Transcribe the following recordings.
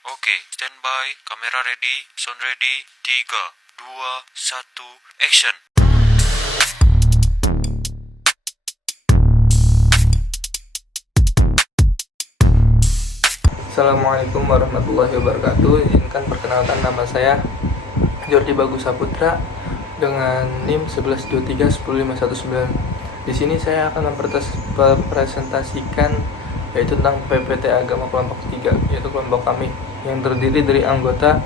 Oke, standby, kamera ready, sound ready, 3, 2, 1, action. Assalamualaikum warahmatullahi wabarakatuh. Izinkan perkenalkan nama saya Jordi Bagus Saputra dengan NIM 1123105119. Di sini saya akan mempresentasikan yaitu tentang PPT Agama kelompok 3, yaitu kelompok kami yang terdiri dari anggota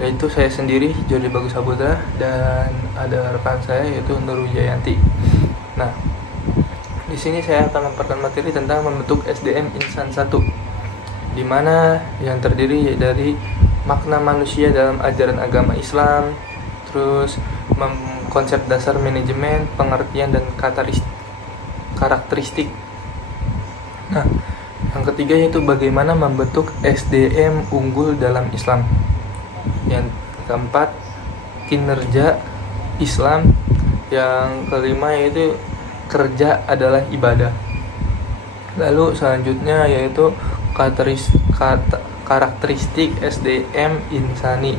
yaitu saya sendiri Jordi Bagus Saputra dan ada rekan saya yaitu Nur Wijayanti. Nah, di sini saya akan memperkenalkan materi tentang membentuk SDM Insan 1, di mana yang terdiri dari makna manusia dalam ajaran agama Islam, terus konsep dasar manajemen, pengertian dan karakteristik. Nah, yang ketiga yaitu bagaimana membentuk SDM unggul dalam Islam. Yang keempat, kinerja Islam. Yang kelima yaitu kerja adalah ibadah. Lalu selanjutnya yaitu karakteristik SDM insani.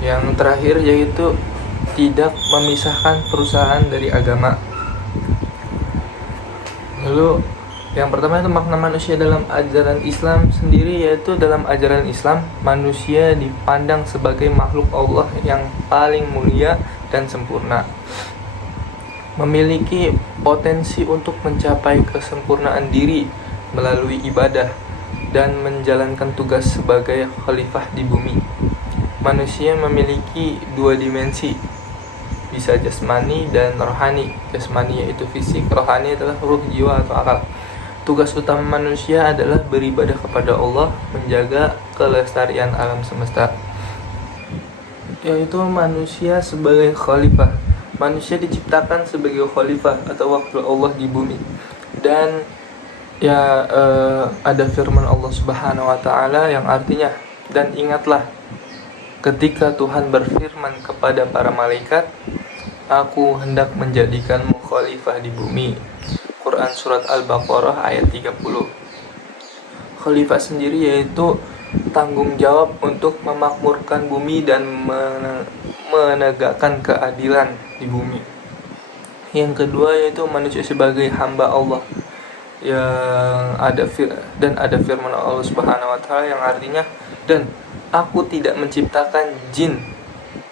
Yang terakhir yaitu tidak memisahkan perusahaan dari agama. Lalu yang pertama itu makna manusia dalam ajaran Islam sendiri, yaitu dalam ajaran Islam manusia dipandang sebagai makhluk Allah yang paling mulia dan sempurna, memiliki potensi untuk mencapai kesempurnaan diri melalui ibadah dan menjalankan tugas sebagai khalifah di bumi. Manusia memiliki dua dimensi, bisa jasmani dan rohani. Jasmani yaitu fisik, rohani adalah ruh, jiwa atau akal. Tugas utama manusia adalah beribadah kepada Allah, menjaga kelestarian alam semesta, yaitu manusia sebagai khalifah. Manusia diciptakan sebagai khalifah atau wakil Allah di bumi. Dan ada firman Allah Subhanahu wa taala yang artinya, dan ingatlah ketika Tuhan berfirman kepada para malaikat, aku hendak menjadikanmu khalifah di bumi. Quran Surat Al-Baqarah ayat 30. Khalifah sendiri yaitu tanggung jawab untuk memakmurkan bumi dan menegakkan keadilan di bumi. Yang kedua yaitu manusia sebagai hamba Allah, yang ada firman Allah Subhanahu wa taala yang artinya, dan aku tidak menciptakan jin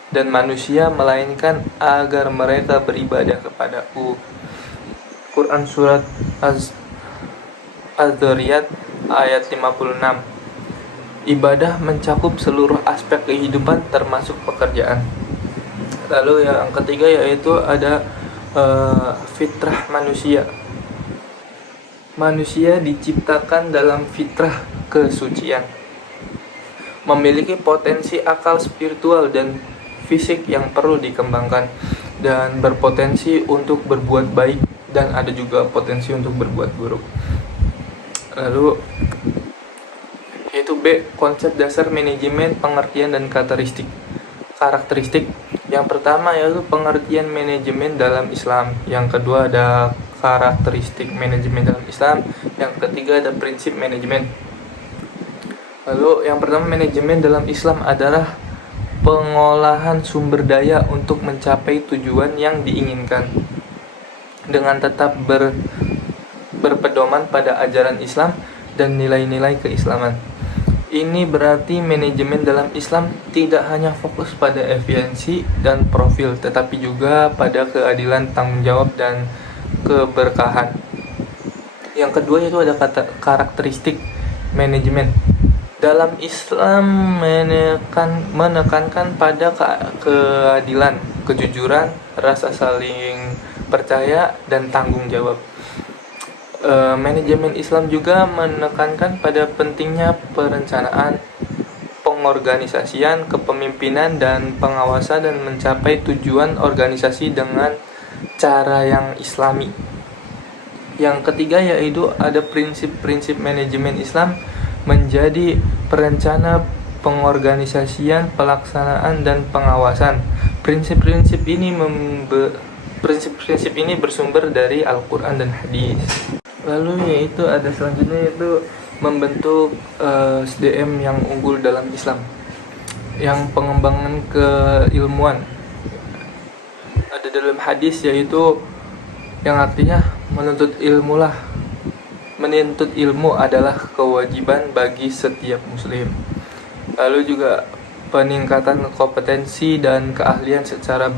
dan manusia melainkan agar mereka beribadah kepadaku. Quran Surat Az-Zariyat ayat 56. Ibadah mencakup seluruh aspek kehidupan termasuk pekerjaan. Lalu yang ketiga yaitu ada fitrah manusia. Manusia diciptakan dalam fitrah kesucian, memiliki potensi akal spiritual dan fisik yang perlu dikembangkan, dan berpotensi untuk berbuat baik, dan ada juga potensi untuk berbuat buruk. Lalu yaitu B, konsep dasar manajemen, pengertian dan karakteristik. Yang pertama yaitu pengertian manajemen dalam Islam. Yang kedua ada karakteristik manajemen dalam Islam. Yang ketiga ada prinsip manajemen. Lalu yang pertama, manajemen dalam Islam adalah pengolahan sumber daya untuk mencapai tujuan yang diinginkan dengan tetap berpedoman pada ajaran Islam dan nilai-nilai keislaman. Ini berarti manajemen dalam Islam tidak hanya fokus pada efisiensi dan profil, tetapi juga pada keadilan, tanggung jawab, dan keberkahan. Yang kedua yaitu ada karakteristik manajemen. Dalam Islam menekankan pada keadilan, kejujuran, rasa saling percaya, dan tanggung jawab. Manajemen Islam juga menekankan pada pentingnya perencanaan, pengorganisasian, kepemimpinan, dan pengawasan, dan mencapai tujuan organisasi dengan cara yang islami. Yang ketiga yaitu ada prinsip-prinsip manajemen Islam menjadi perencana, pengorganisasian, pelaksanaan, dan pengawasan. Prinsip-prinsip ini bersumber dari Al-Quran dan Hadis. Lalu yaitu ada selanjutnya yaitu membentuk SDM yang unggul dalam Islam, yang pengembangan keilmuan. Ada dalam hadis yaitu yang artinya menuntut ilmu adalah kewajiban bagi setiap muslim. Lalu juga peningkatan kompetensi dan keahlian secara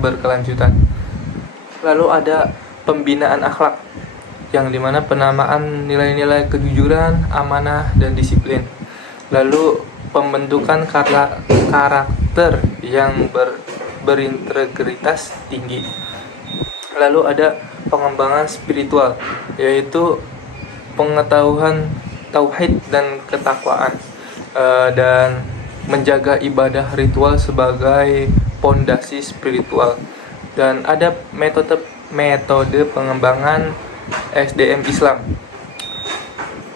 berkelanjutan. Lalu ada pembinaan akhlak, yang dimana penamaan nilai-nilai kejujuran, amanah, dan disiplin. Lalu pembentukan karakter yang berintegritas tinggi. Lalu ada pengembangan spiritual, yaitu pengetahuan tauhid dan ketakwaan, dan menjaga ibadah ritual sebagai pondasi spiritual. Dan ada metode pengembangan SDM Islam,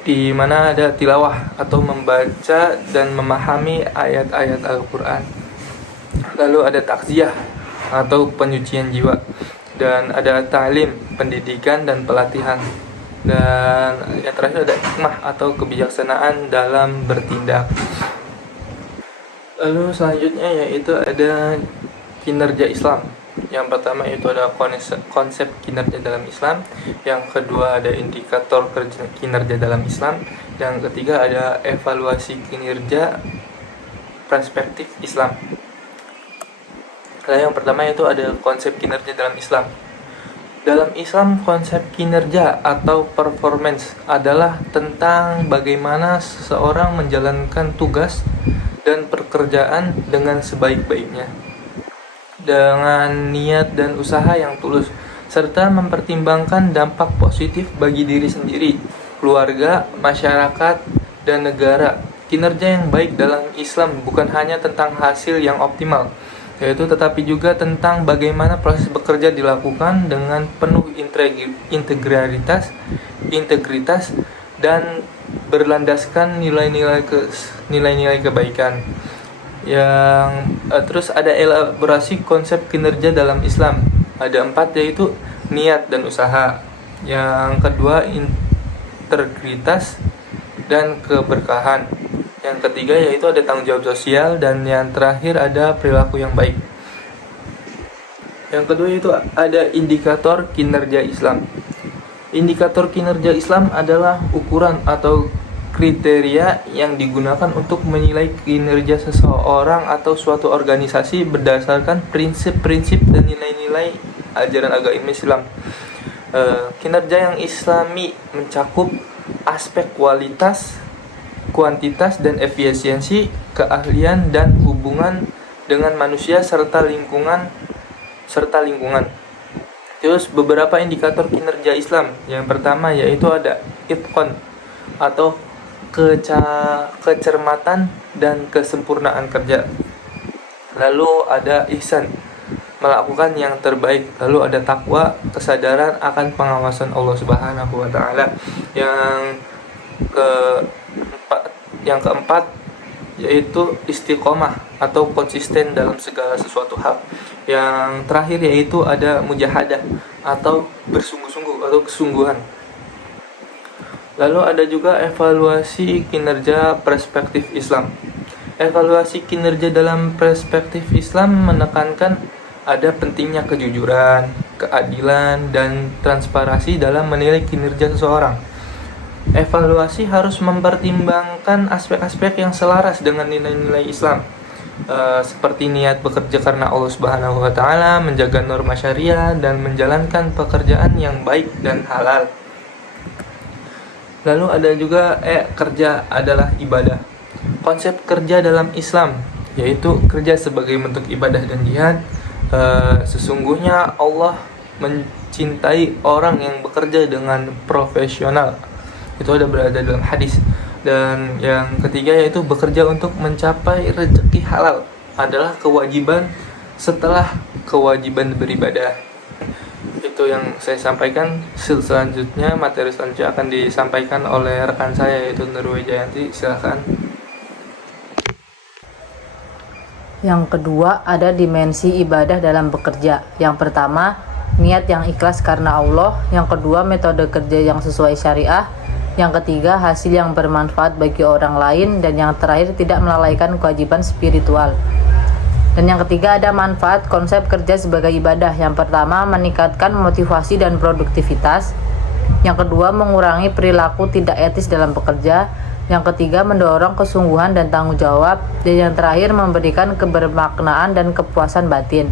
di mana ada tilawah atau membaca dan memahami ayat-ayat Al-Quran. Lalu ada takziah atau penyucian jiwa, dan ada ta'lim, pendidikan dan pelatihan. Dan yang terakhir ada hikmah atau kebijaksanaan dalam bertindak. Lalu selanjutnya yaitu ada kinerja Islam. Yang pertama itu ada konsep kinerja dalam Islam. Yang kedua ada indikator kinerja dalam Islam. Yang ketiga ada evaluasi kinerja perspektif Islam. Lalu yang pertama itu ada konsep kinerja dalam Islam. Dalam Islam, konsep kinerja atau performance adalah tentang bagaimana seseorang menjalankan tugas dan pekerjaan dengan sebaik-baiknya, dengan niat dan usaha yang tulus, serta mempertimbangkan dampak positif bagi diri sendiri, keluarga, masyarakat, dan negara. Kinerja yang baik dalam Islam bukan hanya tentang hasil yang optimal, tetapi juga tentang bagaimana proses bekerja dilakukan dengan penuh integritas dan berlandaskan nilai-nilai kebaikan. Terus ada elaborasi konsep kinerja dalam Islam. Ada 4, yaitu niat dan usaha. Yang kedua integritas dan keberkahan. Yang ketiga yaitu ada tanggung jawab sosial, dan yang terakhir ada perilaku yang baik. Yang kedua itu ada indikator kinerja Islam. Indikator kinerja Islam adalah ukuran atau kriteria yang digunakan untuk menilai kinerja seseorang atau suatu organisasi berdasarkan prinsip-prinsip dan nilai-nilai ajaran agama Islam. Kinerja yang Islami mencakup aspek kualitas, kuantitas, dan efisiensi, keahlian dan hubungan dengan manusia serta lingkungan. Terus beberapa indikator kinerja Islam. Yang pertama yaitu ada itqan atau kecermatan dan kesempurnaan kerja. Lalu ada ihsan, melakukan yang terbaik. Lalu ada takwa, kesadaran akan pengawasan Allah Subhanahu wa taala. Yang keempat yaitu istiqomah atau konsisten dalam segala sesuatu hal. Yang terakhir yaitu ada mujahadah atau bersungguh-sungguh atau kesungguhan. Lalu ada juga evaluasi kinerja perspektif Islam. Evaluasi kinerja dalam perspektif Islam menekankan ada pentingnya kejujuran, keadilan, dan transparansi dalam menilai kinerja seseorang. Evaluasi harus mempertimbangkan aspek-aspek yang selaras dengan nilai-nilai Islam, seperti niat bekerja karena Allah Subhanahu wa taala, menjaga norma syariah, dan menjalankan pekerjaan yang baik dan halal. Lalu ada juga kerja adalah ibadah. Konsep kerja dalam Islam yaitu kerja sebagai bentuk ibadah dan jihad. Sesungguhnya Allah mencintai orang yang bekerja dengan profesional. Itu ada berada dalam hadis. Dan yang ketiga yaitu bekerja untuk mencapai rezeki halal adalah kewajiban setelah kewajiban beribadah. Itu yang saya sampaikan. Selanjutnya, materi selanjutnya akan disampaikan oleh rekan saya yaitu Nurwi Jayanti. Silakan. Yang kedua ada dimensi ibadah dalam bekerja. Yang pertama, niat yang ikhlas karena Allah. Yang kedua, metode kerja yang sesuai syariah. Yang ketiga, hasil yang bermanfaat bagi orang lain. Dan yang terakhir, tidak melalaikan kewajiban spiritual. Dan yang ketiga, ada manfaat konsep kerja sebagai ibadah. Yang pertama, meningkatkan motivasi dan produktivitas. Yang kedua, mengurangi perilaku tidak etis dalam bekerja. Yang ketiga, mendorong kesungguhan dan tanggung jawab. Dan yang terakhir, memberikan kebermaknaan dan kepuasan batin.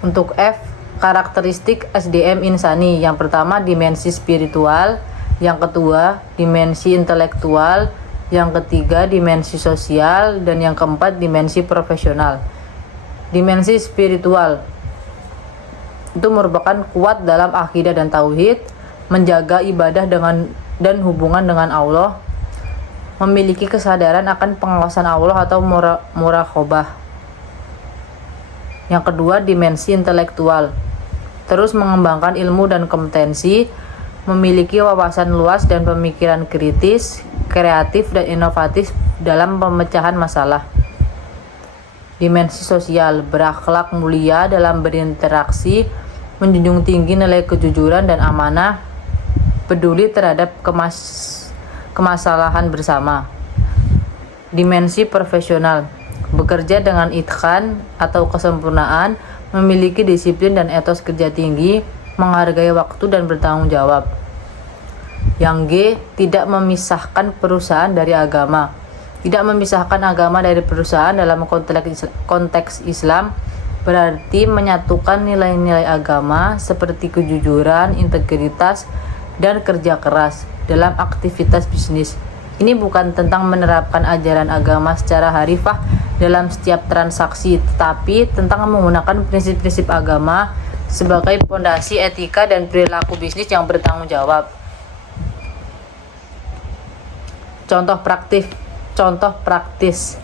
Untuk F, karakteristik SDM insani. Yang pertama, dimensi spiritual. Yang kedua, dimensi intelektual. Yang ketiga, dimensi sosial. Dan yang keempat, dimensi profesional. Dimensi spiritual itu merupakan kuat dalam akidah dan tauhid, menjaga ibadah dan hubungan dengan Allah, memiliki kesadaran akan pengawasan Allah atau muraqabah. Yang kedua, dimensi intelektual, terus mengembangkan ilmu dan kompetensi, memiliki wawasan luas dan pemikiran kritis, kreatif dan inovatif dalam pemecahan masalah. Dimensi sosial, berakhlak mulia dalam berinteraksi, menjunjung tinggi nilai kejujuran dan amanah, peduli terhadap kemasalahan bersama. Dimensi profesional, bekerja dengan itqan atau kesempurnaan, memiliki disiplin dan etos kerja tinggi, menghargai waktu dan bertanggung jawab. Yang G, tidak memisahkan perusahaan dari agama. Tidak memisahkan agama dari perusahaan dalam konteks Islam berarti menyatukan nilai-nilai agama seperti kejujuran, integritas, dan kerja keras dalam aktivitas bisnis. Ini bukan tentang menerapkan ajaran agama secara harfiah dalam setiap transaksi, tetapi tentang menggunakan prinsip-prinsip agama sebagai fondasi etika dan perilaku bisnis yang bertanggung jawab. Contoh praktis.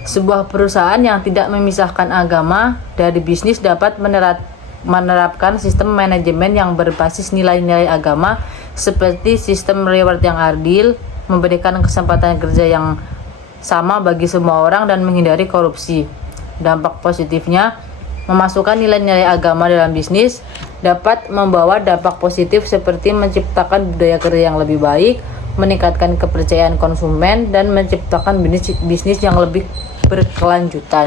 Sebuah perusahaan yang tidak memisahkan agama dari bisnis dapat menerapkan sistem manajemen yang berbasis nilai-nilai agama seperti sistem reward yang adil, memberikan kesempatan kerja yang sama bagi semua orang dan menghindari korupsi. Dampak positifnya, memasukkan nilai-nilai agama dalam bisnis dapat membawa dampak positif seperti menciptakan budaya kerja yang lebih baik, meningkatkan kepercayaan konsumen, dan menciptakan bisnis yang lebih berkelanjutan.